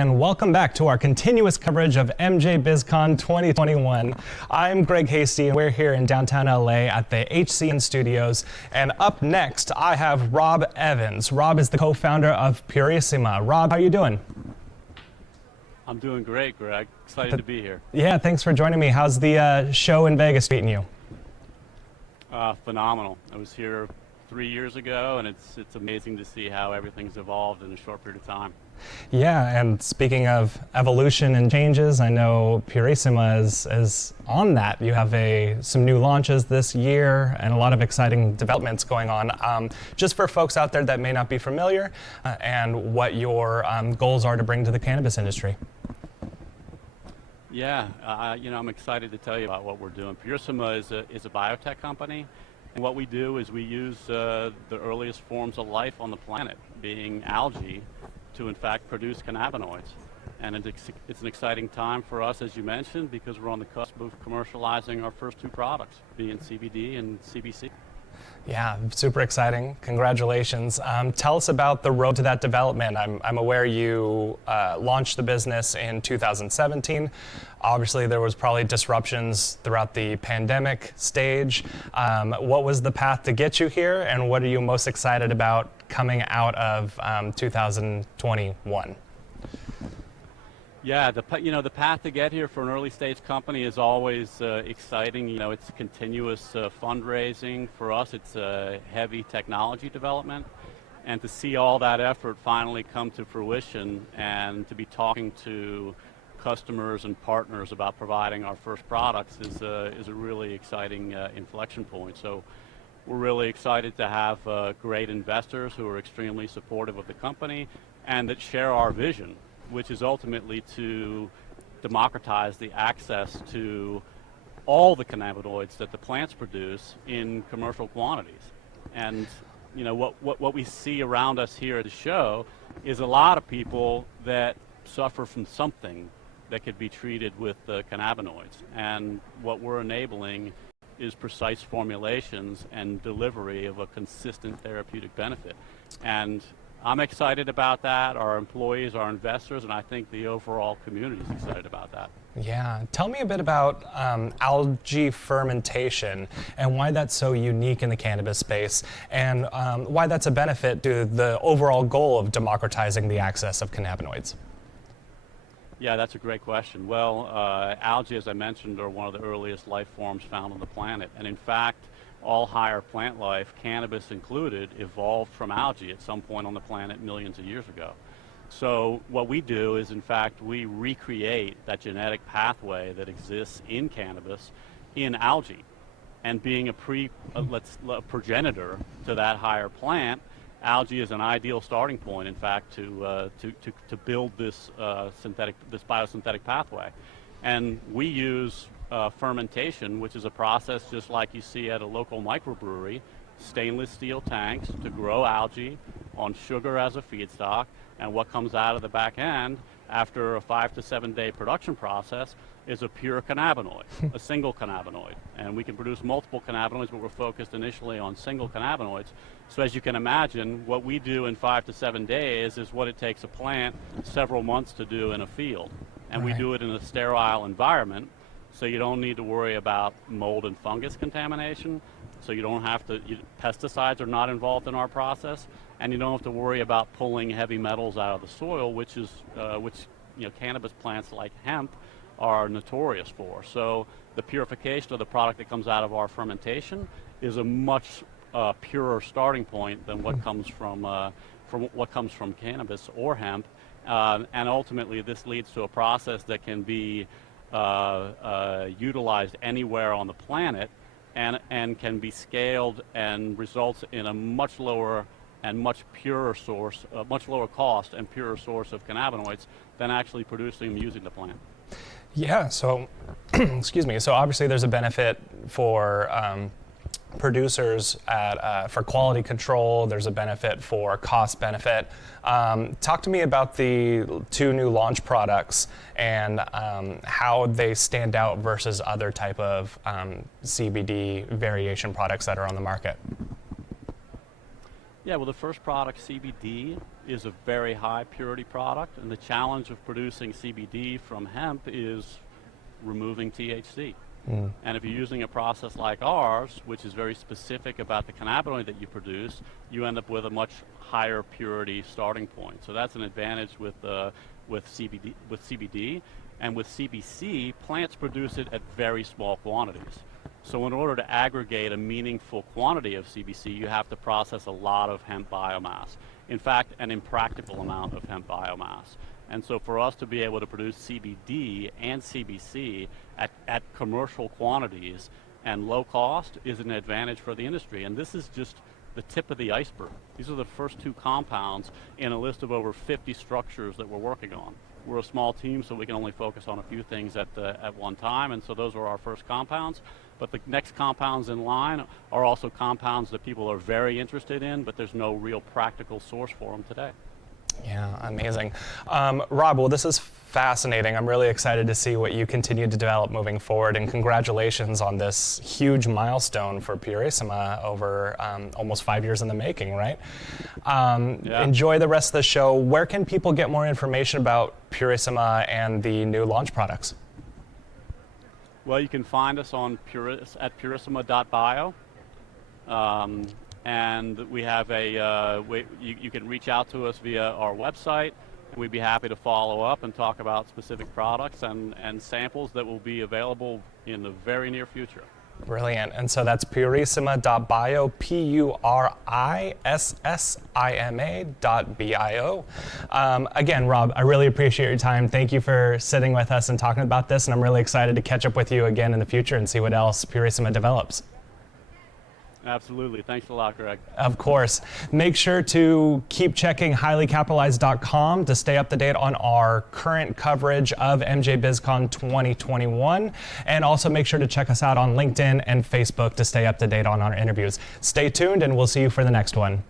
and welcome back to our continuous coverage of MJBizCon 2021. I'm Greg Hasty, and we're here in downtown LA at the HCN Studios. And up next, I have Rob Evans. Rob is the co-founder of Purissima. Rob, how are you doing? I'm doing great, Greg. Excited to be here. Yeah, thanks for joining me. How's the show in Vegas treating you? Phenomenal. I was here 3 years ago, and it's amazing to see how everything's evolved in a short period of time. Yeah, and speaking of evolution and changes, I know Purissima is on that. You have some new launches this year and a lot of exciting developments going on. Just for folks out there that may not be familiar, and what your goals are to bring to the cannabis industry. Yeah, I'm excited to tell you about what we're doing. Purissima is a biotech company, and what we do is we use the earliest forms of life on the planet, being algae, to in fact produce cannabinoids. And it's an exciting time for us, as you mentioned, because we're on the cusp of commercializing our first two products, being CBD and CBC. Yeah, super exciting. Congratulations. Tell us about the road to that development. I'm aware you launched the business in 2017. Obviously, there was probably disruptions throughout the pandemic stage. What was the path to get you here, and what are you most excited about coming out of 2021? Yeah, the path to get here for an early stage company is always exciting. It's continuous fundraising. For us, it's heavy technology development. And to see all that effort finally come to fruition and to be talking to customers and partners about providing our first products is a really exciting inflection point. So we're really excited to have great investors who are extremely supportive of the company and that share our vision, which is ultimately to democratize the access to all the cannabinoids that the plants produce in commercial quantities. And what we see around us here at the show is a lot of people that suffer from something that could be treated with cannabinoids. And what we're enabling is precise formulations and delivery of a consistent therapeutic benefit. And I'm excited about that, our employees, our investors, and I think the overall community is excited about that. Yeah, tell me a bit about algae fermentation and why that's so unique in the cannabis space, and why that's a benefit to the overall goal of democratizing the access of cannabinoids. Yeah, that's a great question. Well, algae, as I mentioned, are one of the earliest life forms found on the planet, and in fact, all higher plant life, cannabis included, evolved from algae at some point on the planet millions of years ago. So what we do is, in fact, we recreate that genetic pathway that exists in cannabis in algae. And being a progenitor to that higher plant, algae is an ideal starting point, in fact, to build this biosynthetic pathway. And we use fermentation, which is a process just like you see at a local microbrewery, stainless steel tanks to grow algae on sugar as a feedstock, and what comes out of the back end after a 5 to 7 day production process is a pure cannabinoid, a single cannabinoid. And we can produce multiple cannabinoids, but we're focused initially on single cannabinoids. So as you can imagine, what we do in 5 to 7 days is what it takes a plant several months to do in a field. And we do it in a sterile environment, so you don't need to worry about mold and fungus contamination. So you don't have to, pesticides are not involved in our process, and you don't have to worry about pulling heavy metals out of the soil, which cannabis plants like hemp are notorious for. So the purification of the product that comes out of our fermentation is a much purer starting point than what comes from cannabis or hemp, and ultimately this leads to a process that can be utilized anywhere on the planet, and can be scaled and results in a much lower and much purer source, much lower cost and purer source of cannabinoids than actually producing them using the plant. Yeah, so, excuse me, so obviously there's a benefit for producers for quality control, there's a benefit for cost benefit. Talk to me about the two new launch products and how they stand out versus other type of CBD variation products that are on the market. Yeah, well, the first product, CBD, is a very high purity product, and the challenge of producing CBD from hemp is removing THC. And if you're using a process like ours, which is very specific about the cannabinoid that you produce, you end up with a much higher purity starting point. So that's an advantage with CBD, and with CBC, plants produce it at very small quantities. So in order to aggregate a meaningful quantity of CBC, you have to process a lot of hemp biomass. In fact, an impractical amount of hemp biomass. And so for us to be able to produce CBD and CBC at commercial quantities and low cost is an advantage for the industry. And this is just the tip of the iceberg. These are the first 2 compounds in a list of over 50 structures that we're working on. We're a small team, so we can only focus on a few things at one time, and so those are our first compounds. But the next compounds in line are also compounds that people are very interested in, but there's no real practical source for them today. Yeah, amazing. Rob, well, this is fascinating. I'm really excited to see what you continue to develop moving forward, and congratulations on this huge milestone for Purissima over almost 5 years in the making, right? Yeah. Enjoy the rest of the show. Where can people get more information about Purissima and the new launch products? Well, you can find us on at purissima.bio. And we have you can reach out to us via our website, and we'd be happy to follow up and talk about specific products and samples that will be available in the very near future. Brilliant. And so that's purissima.bio, purissima.bio. Again, Rob, I really appreciate your time. Thank you for sitting with us and talking about this, and I'm really excited to catch up with you again in the future and see what else Purissima develops. Absolutely. Thanks a lot, Greg. Of course. Make sure to keep checking highlycapitalized.com to stay up to date on our current coverage of MJBizCon 2021. And also make sure to check us out on LinkedIn and Facebook to stay up to date on our interviews. Stay tuned, and we'll see you for the next one.